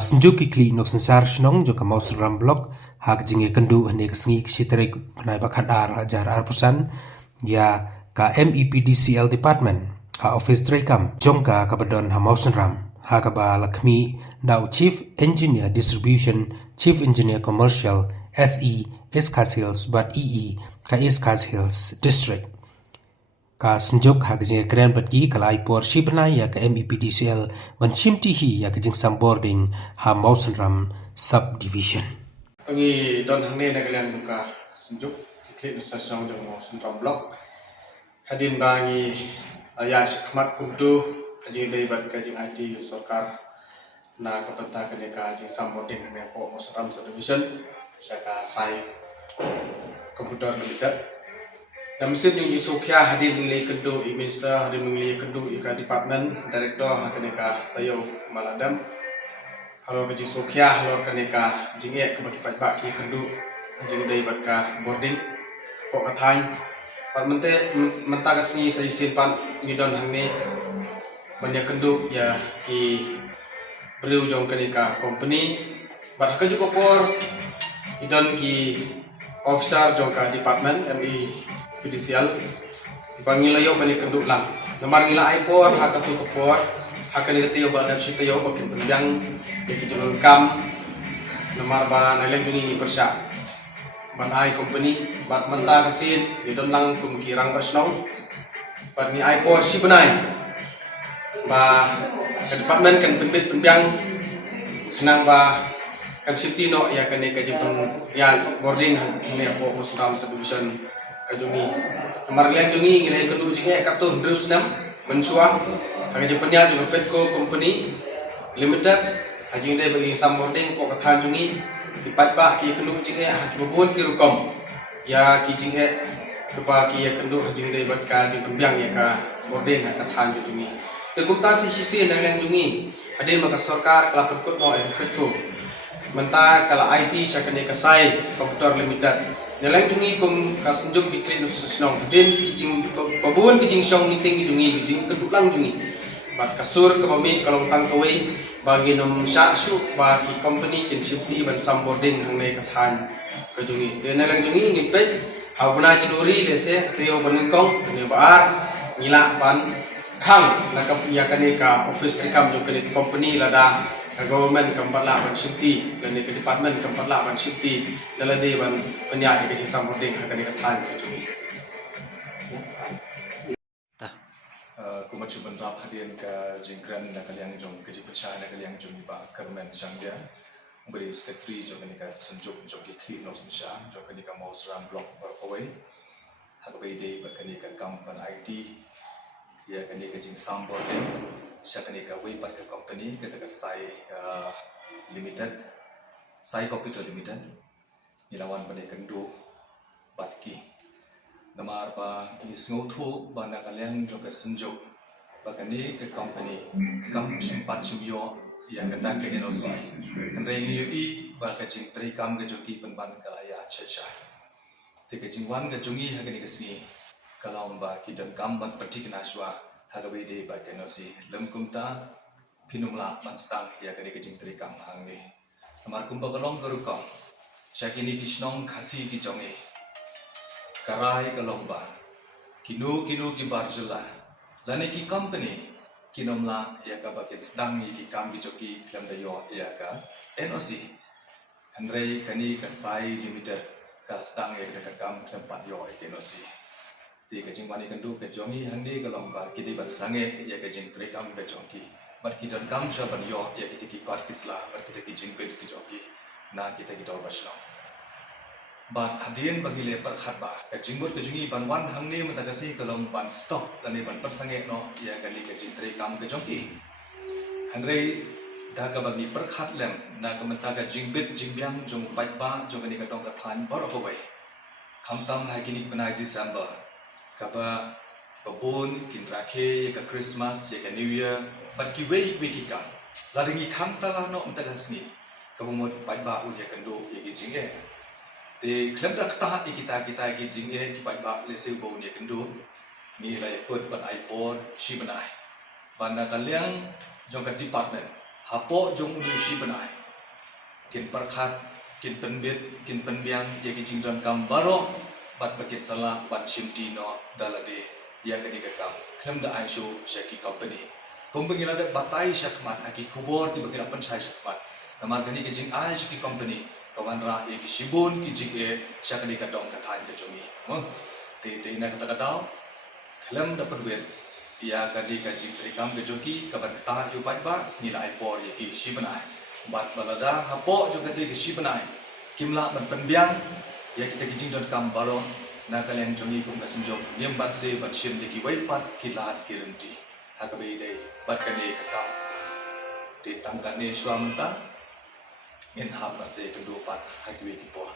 Senjuk kikli nok sensar shnong jo kamau seram blok hak jinge kendu hne kesengi ksiterik penai bakat jar arpusan ya ka MEPDCL department ha office trekam jongka kabadon ha mau senram ha kaba lakmi dau chief engineer distribution chief engineer commercial SE Eskas Hills but EE ka Eskas Hills district ka senjuk hak jinge keren batki kalai por shibna ya ka MEPDCL banchimti hi ya ka jing boarding ha mau senram subdivision Pagi don hang ni nak kalian buka senjuk titik stasiun jong senram blok hadin bagi ayah khmat kumtu kaji dari bat kaji IT sarkar na kapenta kene ka jing boarding ne po senram subdivision saka sai komputer limited dan mesin yang Sokhia hadir mengenai kedua minister hadir mengenai kedua ika department director hakaneka tayo maladam halo kaji Sokhia halo kaneka jinge kebaki pak ki kedua jing dai batka boarding pok kathai pat mente menta kasni sai simpan ngidon hangni banyak kedua ya ki beriu jong kaneka company bat kaji popor idon ki officer jong ka department PDCL pangilayo balik kenduk lang namar ngila aipor hakatu kepor hakani ketiyo badam sitayo bakin penjang dikijulun kam namar ba nalen bunyi persya ban ai company bat menta kasin idon lang kumkirang persnau bat ni aipor si benai ba ke department kan penbit penjang senang ba kan sitino ya kane kajipun ya boarding ni apa musram subdivision kajungi marlian jungi ngilai kedu jinge kartu terus nam mensua hanya jepenya juga Fedco company limited hajing dai bagi boarding ko kathan jungi dipat ba ki kedu jinge haki bubun ki rukom ya ki jinge kepa ki ya kedu hajing dai bat ka jing pembiang ya ka boarding kathan jungi tekumta sisi nang jungi hadin maka sarkar kala perkut no Fedco menta kala IT sakane kasai komputer limited Jalan jungi kum kasenjuk dikrit nususnong din kijing babun kijing song meeting jungi kijing kedulang jungi bat kasur ke pamit kalau tang kawai bagi nom syu bagi company kin shifti ban boarding hang nei kathan ke jungi de nalang jungi ngipet habna ciduri lese teo banengkong ne baar ngila ban khang nakap ya kaneka office rekam jo kene company lada government kampala ban shifti dan ke department kampala ban shifti dalam dia ban penyak ke jisam boarding akan dikatakan ke jungi kuma cuban rap hadian ke jingkran na kaliang jong ke jipcha na kaliang jong ba kermen jangdia beri secretary jong ke senjuk jong ke clean nos misha jong ke mau seram blok berkawai hakbai dei ba ke kampan IT ya ke jing sam boarding syakanika way pat ke company kita ke sai limited sai computer limited ilawan pada kendu batki namar pa isngothu bana kalian juga senjuk bakani ke company kam simpat sumyo yang kena ke NOC kendai ngui baka jing tri kam ke joki penban kalaya chacha tike jingwan ke jungi hagani ke sini kalau mbak kidan kam ban petik naswa hagabai dei ba kenosi lemkumta pinumla manstang ya kene kejing trikam hangni amar kumpa kalong karukam syakini kisnong khasi ki jonge karai kalomba kinu ki barjula lane ki company kinomla ya ka bakin stang ki kam ki joki klam dayo ya ka NOC handrei kani ka sai limited ka stang ya ka kam tempat yo NOC ti kajing wani kendu ke jongi hangni kalong bar kidi ban sange ya kajing trekam ke jongi bar kidan kam sha ban yo ya kiti ki kwat kisla bar kita ki jing pe ki jongi na kita ki dor basno ban adien bagi le par khat ba kajing bot ke jongi ban wan hangni matagasi kalong ban stop tani ban par sange no ya kali kajing trekam ke jongi handrei daga bagi par khat lem na kamenta ka jing bit jing byang jong bai ba jong ni ka dong ka than bar ko bai khamtam ha kini penai December kaba babun kin rakhe ka Christmas ya ka New Year but ki wei ka laringi khamta la no mtagan sni kabumot pai ba u ya kando ya ki jinge te klemta kta kita ki jinge ki pai ba le se bo ni kando ni la ya put ban ai por shi banai banda kaliang jong ka department hapo jong uni si benai kin perkhat kin penbit kin penbiang ya ki jingdon kam baro bat bakit salah bat shimti no dalade yang kini kakam klem da aisho shaki company company ada batai syakmat aki kubor di bagian apa saya syakmat kamar kini ki jing aish ki company kawan ra ya ki shibun ki jing syakani ka dong kathan ka jomi te na kata katao klem da perwet ya kadi ka jing rekam ke joki kabar kata yu ba nilai por ya ki shibanai bat balada hapo jo kati ki shibanai kimla man penbiang ya kita kijing don kam baro na kalian jongi kum kasenjok nyembat se bat shim de ki waipat ki lahat ki renti hakabe dei bat kane kakam te tangkane swamta in hab bat se kedu pat hakwe ki po